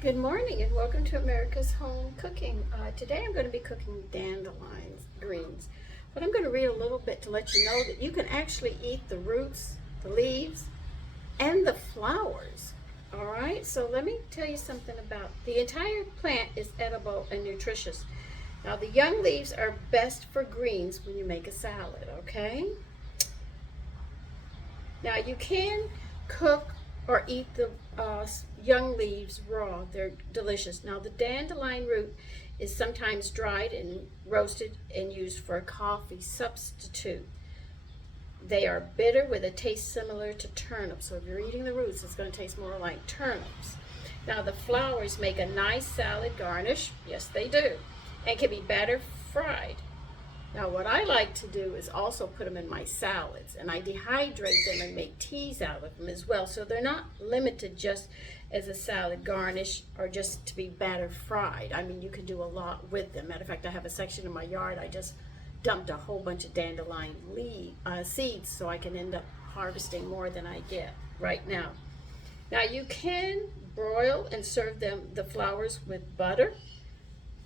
Good morning and welcome to America's Home Cooking. Today I'm going to be cooking dandelions greens. But I'm going to read a little bit to let you know that you can actually eat the roots, the leaves, and the flowers. Alright, so let me tell you something about the entire plant is edible and nutritious. Now the young leaves are best for greens when you make a salad, okay? Now you can cook or eat the young leaves raw. They're delicious. Now the dandelion root is sometimes dried and roasted and used for a coffee substitute. They are bitter with a taste similar to turnips. So if you're eating the roots, it's going to taste more like turnips. Now the flowers make a nice salad garnish. Yes, they do. And can be better fried. Now what I like to do is also put them in my salads, and I dehydrate them and make teas out of them as well. So they're not limited just as a salad garnish or just to be batter fried. I mean, you can do a lot with them. Matter of fact, I have a section in my yard. I just dumped a whole bunch of dandelion seeds so I can end up harvesting more than I get right now. Now you can broil and serve the flowers with butter.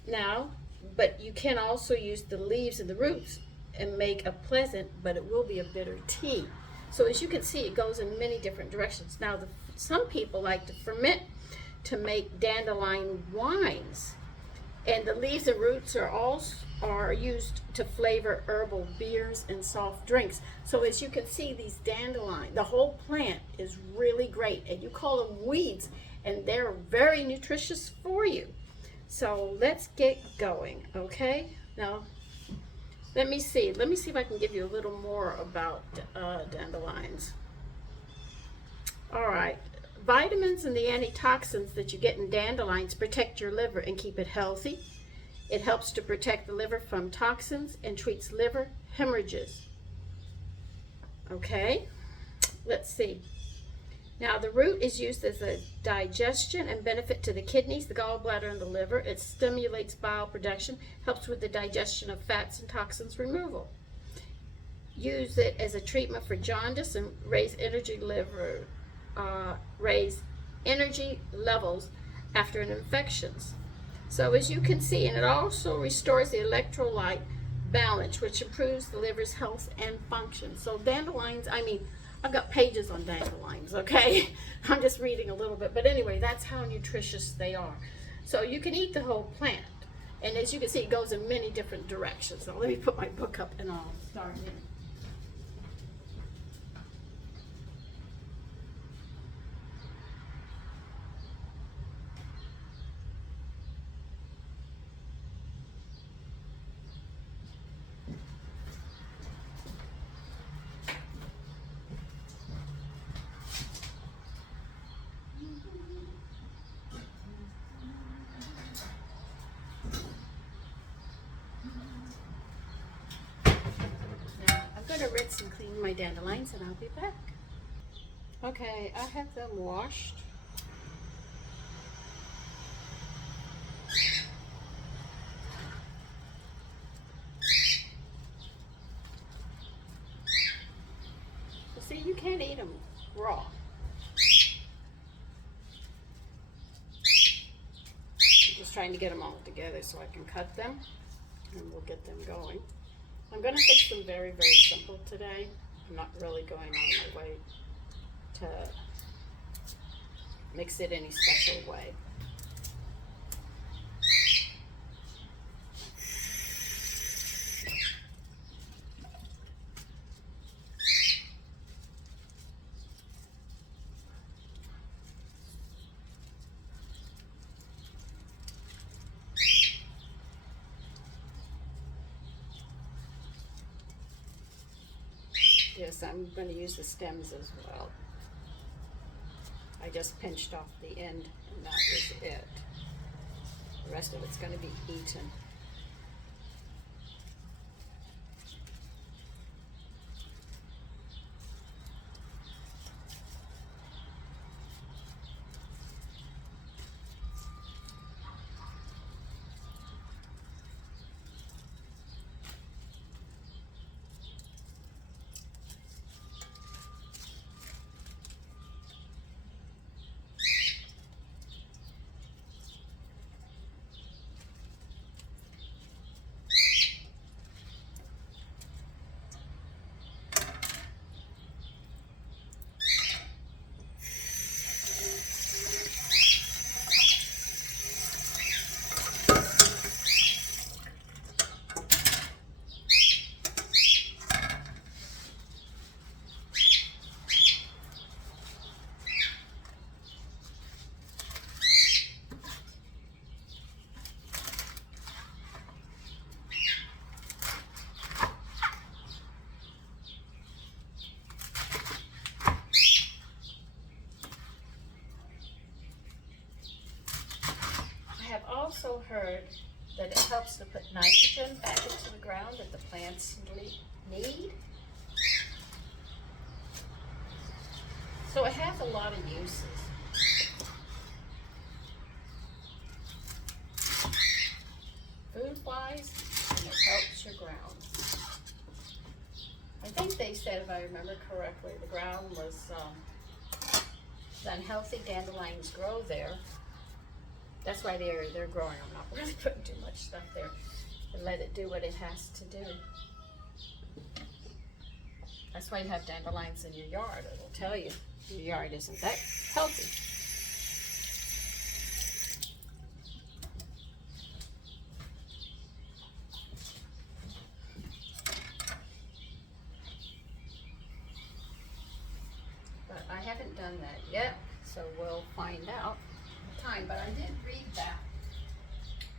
Now, but you can also use the leaves and the roots and make a pleasant, but it will be a bitter tea. So as you can see, it goes in many different directions. Now, some people like to ferment to make dandelion wines, and the leaves and roots are used to flavor herbal beers and soft drinks. So as you can see, these dandelion, the whole plant is really great, and you call them weeds, and they're very nutritious for you. So let's get going, okay? Now, let me see if I can give you a little more about dandelions. All right, vitamins and the antitoxins that you get in dandelions protect your liver and keep it healthy. It helps to protect the liver from toxins and treats liver hemorrhages. Okay, let's see. Now, the root is used as a digestion and benefit to the kidneys, the gallbladder, and the liver. It stimulates bile production, helps with the digestion of fats and toxins removal. Use it as a treatment for jaundice and raise energy levels after an infections. So as you can see, and it also restores the electrolyte balance, which improves the liver's health and function. So dandelions, I've got pages on dandelions, okay? I'm just reading a little bit. But anyway, that's how nutritious they are. So you can eat the whole plant. And as you can see, it goes in many different directions. So let me put my book up and I'll start in. I'm going to rinse and clean my dandelions and I'll be back. Okay, I have them washed. So see, you can't eat them raw. I'm just trying to get them all together so I can cut them and we'll get them going. I'm going to fix them very, very simple today. I'm not really going out of my way to mix it any special way. Yes, I'm going to use the stems as well. I just pinched off the end and that was it. The rest of it's going to be eaten. also heard that it helps to put nitrogen back into the ground that the plants need. So it has a lot of uses. Food-wise, and it helps your ground. I think they said, if I remember correctly, the ground was the unhealthy dandelions grow there. That's why they're growing. I'm not really putting too much stuff there. And let it do what it has to do. That's why you have dandelions in your yard. It'll tell you your yard isn't that healthy. But I haven't done that yet, so we'll find out in time. But I did read that.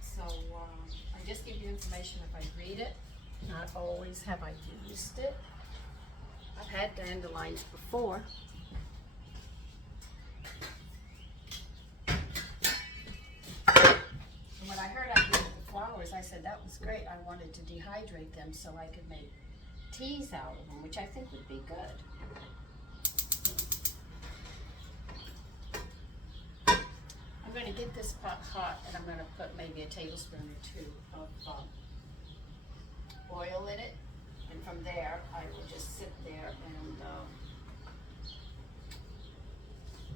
So I just give you information if I read it. Not always have I used it. I've had dandelions before. And when I heard I did the flowers, I said that was great. I wanted to dehydrate them so I could make teas out of them, which I think would be good. I'm going to get this pot hot, and I'm going to put maybe a tablespoon or two of oil in it. And from there, I will just sit there and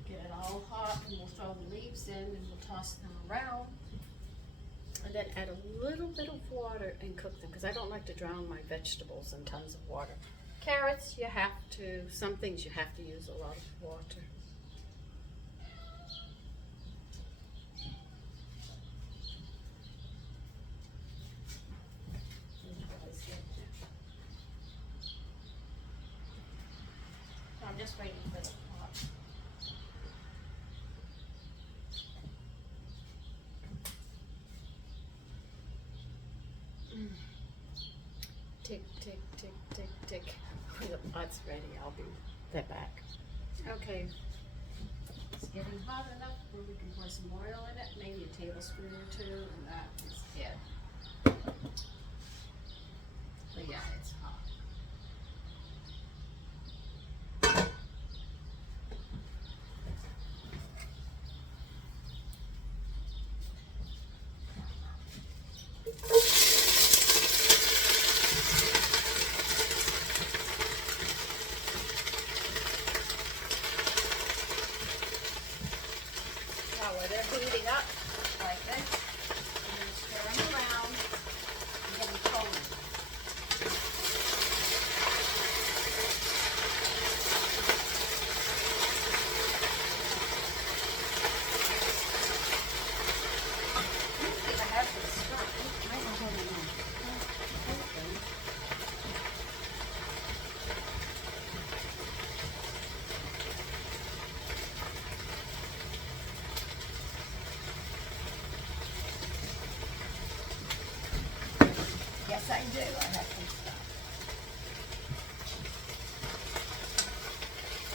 get it all hot, and we'll throw the leaves in and we'll toss them around. And then add a little bit of water and cook them, because I don't like to drown my vegetables in tons of water. Carrots, you have to, some things you have to use a lot of water. I'm just waiting for the pot. Tick, tick, tick, tick, tick. When the pot's ready, I'll be right back. Okay. It's getting hot enough where we can pour some oil in it, maybe a tablespoon or two, and that is it. But yeah, it's hot. While they're heating up like this, I'm going to stir them around and get them cold. I think I have this stuff. I might not have it now. Yes, I do. I have some stuff.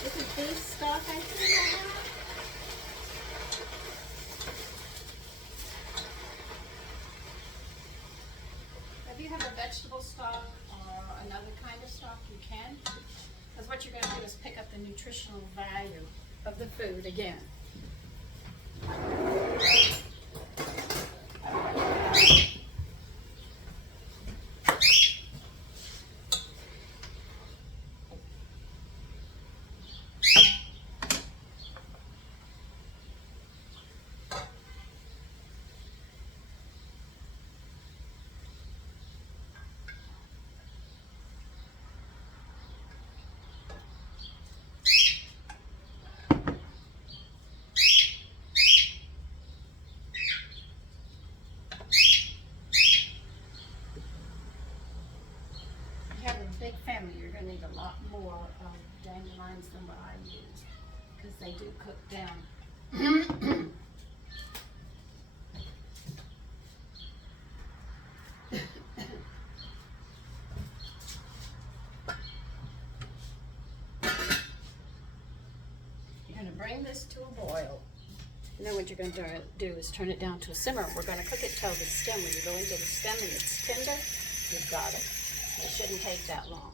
This is beef stock, I think I have. If you have a vegetable stock or another kind of stock, you can. Because what you're going to do is pick up the nutritional value of the food again. Big family, you're going to need a lot more dandelions than what I use, because they do cook down. You're going to bring this to a boil, and then then what you're going to do is turn it down to a simmer. We're going to cook it till the stem. When you go into the stem and it's tender, you've got it. It shouldn't take that long.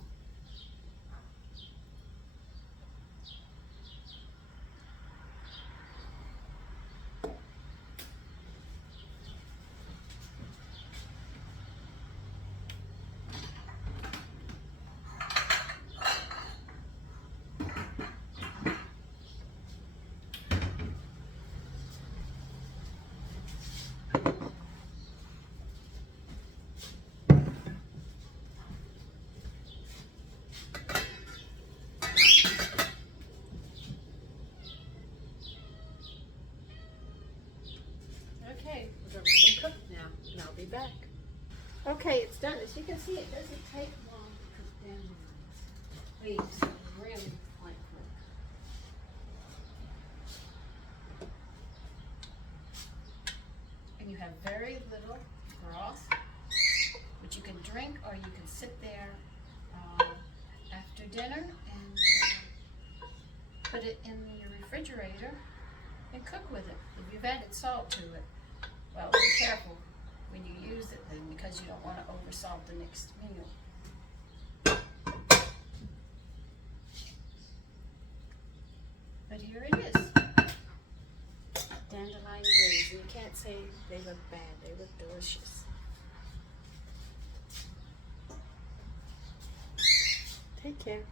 Okay, we're going to let them cook now, and I'll be back. Okay, it's done. As you can see, it doesn't take long to cook dandelions. Leaves are really quite quick. And you have very little broth, which you can drink or you can sit there after dinner and put it in your refrigerator and cook with it. If you've added salt to it, well, be careful when you use it then, because you don't want to oversalt the next meal. But here it is. Dandelion greens. And you can't say they look bad. They look delicious. Take care.